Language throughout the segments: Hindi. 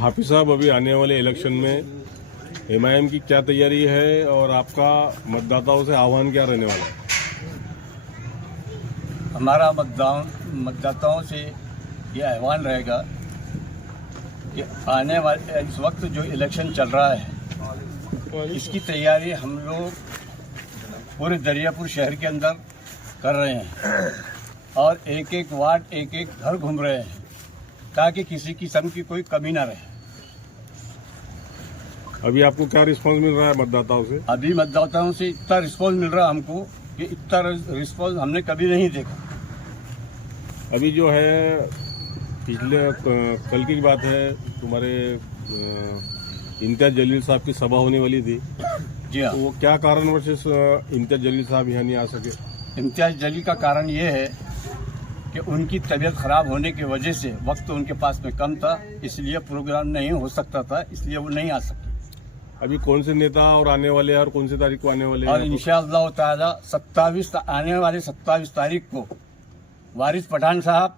हाफिज साहब, अभी आने वाले इलेक्शन में एमआईएम की क्या तैयारी है और आपका मतदाताओं से आह्वान क्या रहने वाला है? हमारा मतदाताओं से ये आह्वान रहेगा कि आने वाले इस वक्त जो इलेक्शन चल रहा है इसकी तैयारी हम लोग पूरे दरियापुर शहर के अंदर कर रहे हैं और एक एक वार्ड एक एक घर घूम रहे हैं ताकि किसी किस्म की कोई कमी ना रहे। अभी आपको क्या रिस्पांस मिल रहा है मतदाताओं से? अभी मतदाताओं से इतना रिस्पांस मिल रहा है हमको कि इतना रिस्पांस हमने कभी नहीं देखा। अभी जो है पिछले कल की बात है, तुम्हारे इम्तियाज जलील साहब की सभा होने वाली थी। जी हाँ। तो वो क्या कारणवश इम्तियाज जलील साहब यहाँ नहीं आ सके? इम्तियाज जलील का कारण ये है कि उनकी तबीयत खराब होने की वजह से वक्त उनके पास में कम था, इसलिए प्रोग्राम नहीं हो सकता था, इसलिए वो नहीं आ सके। अभी कौन से नेता और आने वाले हैं और कौन सी तारीख को आने वाले हैं? और इंशाअल्लाह ताला 27 तारीख को वारिस पठान साहब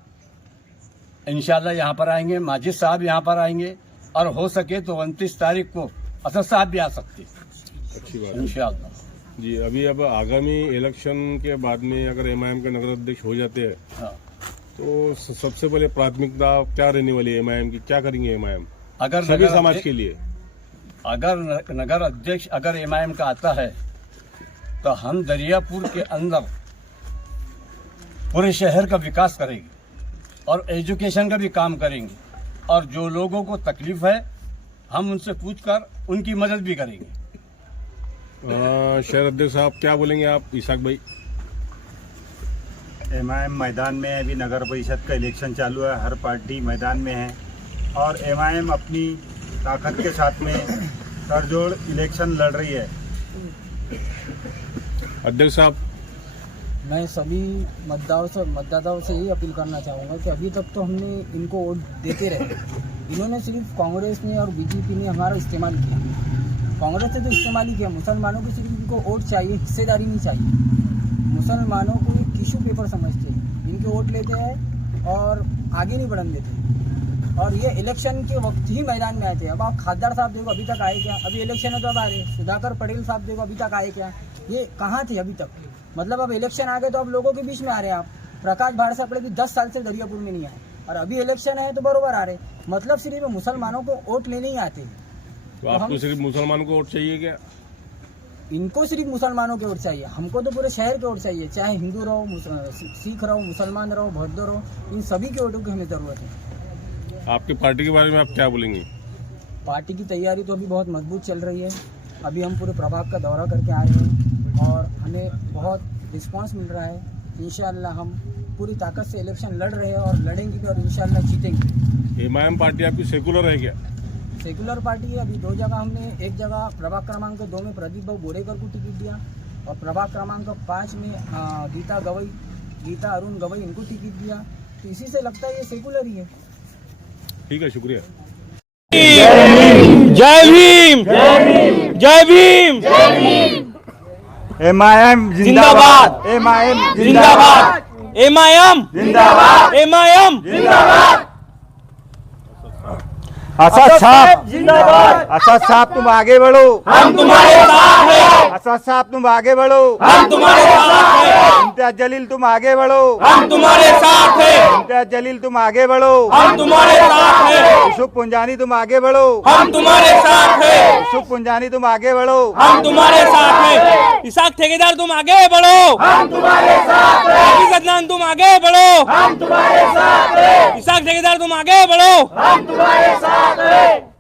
इंशाअल्लाह यहाँ पर आएंगे, माजिद साहब यहाँ पर आएंगे और हो सके तो 29 तारीख को असद साहब भी आ सकते हैं। अच्छी बात इंशाअल्लाह जी। अभी अब आगामी इलेक्शन के बाद में अगर एमआईएम के नगर अध्यक्ष हो जाते हैं, हाँ। तो सबसे पहले प्राथमिकता क्या रहने वाली है एमआईएम की? क्या करेंगे एमआईएम अगर सभी समाज के लिए? अगर नगर अध्यक्ष अगर एमआईएम का आता है तो हम दरियापुर के अंदर पूरे शहर का विकास करेंगे और एजुकेशन का भी काम करेंगे और जो लोगों को तकलीफ है हम उनसे पूछकर उनकी मदद भी करेंगे। शहर अध्यक्ष साहब क्या बोलेंगे आप? इसाक भाई। एमआईएम मैदान में है, अभी नगर परिषद का इलेक्शन चालू है, हर पार्टी मैदान में है और एमआईएम अपनी ताकत के साथ में तड़जोड़ इलेक्शन लड़ रही है। अध्यक्ष साहब, मैं सभी मतदाताओं से यही अपील करना चाहूँगा कि अभी तक तो हमने इनको वोट देते रहे। इन्होंने सिर्फ कांग्रेस ने और बीजेपी ने हमारा इस्तेमाल किया। कांग्रेस ने तो इस्तेमाल ही किया। मुसलमानों को सिर्फ इनको वोट चाहिए, हिस्सेदारी नहीं चाहिए। मुसलमानों को टिश्यू पेपर समझते हैं, इनके वोट लेते हैं और आगे नहीं बढ़ने देते। और ये इलेक्शन के वक्त ही मैदान में आए थे। अब आप खासदार साहब देखो अभी तक आए क्या? अभी इलेक्शन है तो अब आ रहे। सुधाकर पटेल साहब देखो अभी तक आए क्या? ये कहाँ थे अभी तक? मतलब अब इलेक्शन आ गए तो अब लोगों के बीच में आ रहे हैं। आप प्रकाश भाड़सापड़े भी 10 साल से दरियापुर में नहीं आए और अभी इलेक्शन है तो बरोबर आ रहे। मतलब सिर्फ मुसलमानों को वोट लेने ही आते हैं। तो आपको सिर्फ मुसलमानों को वोट चाहिए क्या? इनको सिर्फ मुसलमानों के वोट चाहिए, हमको तो पूरे शहर के वोट चाहिए। चाहे हिंदू रहो, सिख रहो, मुसलमान रहो, बौद्ध रहो, इन सभी के वोटों की हमें ज़रूरत है। आपकी पार्टी के बारे में आप क्या बोलेंगे? पार्टी की तैयारी तो अभी बहुत मजबूत चल रही है। अभी हम पूरे प्रभाग का दौरा करके आए हैं और हमें बहुत रिस्पांस मिल रहा है। इंशाअल्लाह हम पूरी ताकत से इलेक्शन लड़ रहे हैं और लड़ेंगे भी और इंशाअल्लाह जीतेंगे। एमआईएम पार्टी आपकी सेकुलर है क्या? सेकुलर पार्टी है। अभी 2 जगह हमने, एक जगह प्रभाग क्रमांक 2 में प्रदीप भाऊ बोरेकर को टिकट दिया और प्रभाग क्रमांक 5 में गीता अरुण गवई इनको टिकट दिया। तो इसी से लगता है ये सेकुलर ही है। ठीक है, शुक्रिया। जय भीम, जय भीम। एमआईएम जिंदाबाद, एमआईएम जिंदाबाद, एमआईएम जिंदाबाद, एमआईएम जिंदाबाद। असद साहब जिंदाबाद, असद साहब तुम आगे बढ़ो, हम तुम्हारे साथ हैं, असद साहब तुम आगे बढ़ो, हम तुम्हारे साथ हैं, इम्तियाज जलील तुम आगे बढ़ो, हम तुम्हारे साथ हैं, इम्तियाज जलील तुम आगे बढ़ो, हम तुम्हारे साथ हैं, यूसुफ पुंजानी तुम आगे बढ़ो, हम तुम्हारे साथ हैं, यूसुफ पुंजानी तुम आगे बढ़ो, हम तुम्हारे साथ हैं। इसाक ठेकेदार तुम आगे बढ़ो, हम तुम्हारे साथ हैं। हाफिज अदनान तुम आगे बढ़ो, हम तुम्हारे साथ हैं। इसाक ठेकेदार तुम आगे बढ़ो, हम तुम्हारे साथ हैं।